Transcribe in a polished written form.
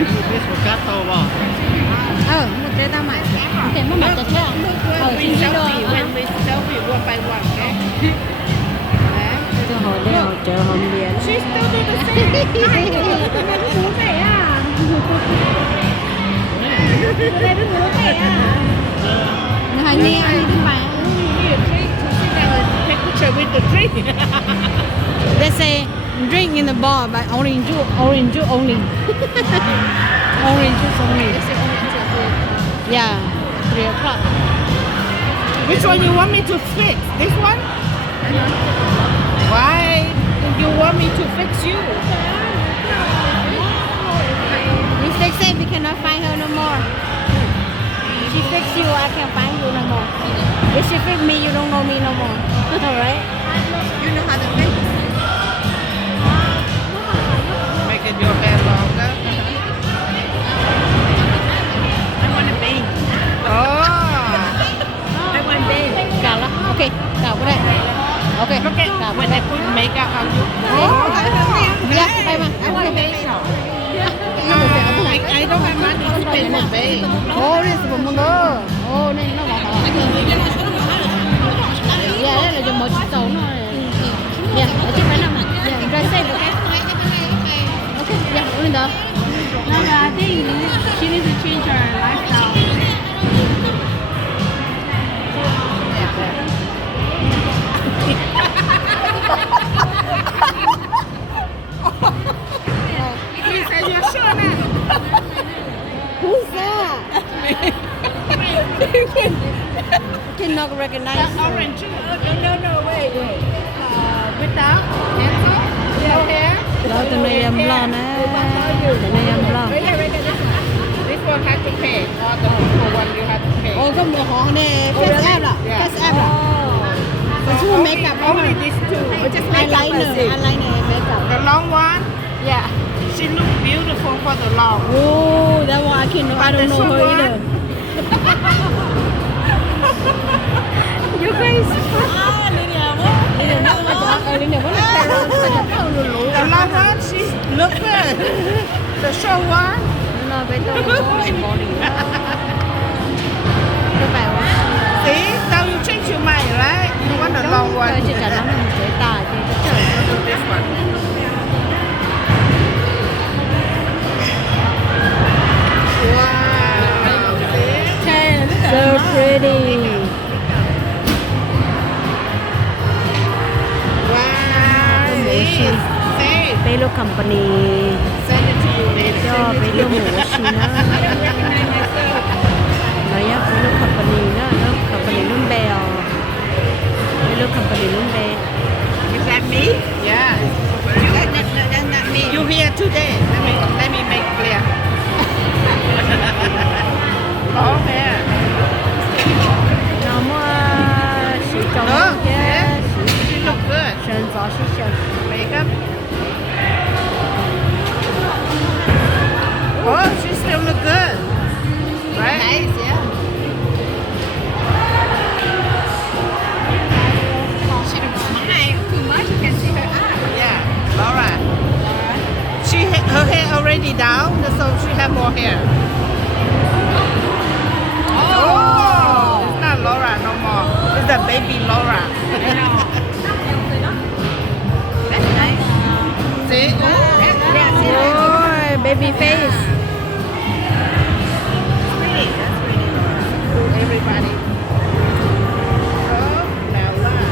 This một cát to vào. Một cái tao mày cái mà mặt chặt chẽ We selfie when we selfie one by one, okay? Tôi hồi đeo chợ hôm biển. She still do the same. Bố này à? Đây nó bố này à? Hai nghe ai đi mà. You need a drink to sit down and take picture with the drink. They say drink in the bar, but orange juice only. Orange juice only. Yeah, 3 o'clock. Which one you want me to fix? This one? Why you want me to fix you? You fix it, we cannot find her no more. She fix you, I can't find you no more. If she fix me, you don't know me no more. Alright? You know how to make it. Making your hair longer. I want a bang. Oh. I want bang. Cào lắm. Ok, cào cái này. Ok, Look at cào when cái I này. put makeup on you. Yeah, bay mà. I want a bang. I don't have money to pay for bang. Oh, this is một ngơ. Oh, nên nó bỏ. Yeah, đây là dùng một chiếc tàu nó. Yeah, ở chiếc bánh nào mà. Yeah, drive safe, okay? Okay, yeah, lên đó. No, I think she needs to change her lifestyle. He said you're sure now. Who's that? Cannot recognize. Orange juice. No, wait. Without pencil? No hair? Đó, tụi này em lo nè. Tụi này em lo. Right here. This one has to pay. Or the for one you have to pay. Ồ, có một họ nè. Face app là. Yeah. Face app là. But you makeup Only these two. But just eyeliner, makeup. The long one, Yeah. she looks beautiful for the long. Oh, that one I don't know her either. You guys. The long one, she look good. The short one, Nó bây giờ có body. Các bạn see, now you change your mind, right? You want the long one. chỉ cần nó mình chế tài thì cái trời. This one. Wow. See? So pretty. Wow. See? See? Pelo company Send it to you later. cho pelo mũ xí nó. Nói á, pelo company nó company luôn bèo. Pelo company luôn bèo. Is that me? Yeah. That's not me. You here today? Let me make clear. Long hair. Nó mua sĩ chồng Look, kia. yeah. She look good. Sơn gió sĩ chồng. Makeup. Oh, she still look good. Right? Nice, yeah. She don't smile too much. You can see her eyes. Yeah. Laura. Her hair already down, so she have more hair. Oh, it's not Laura no more. It's the baby Laura. That's nice. See? Yeah, see, Ôi, baby face.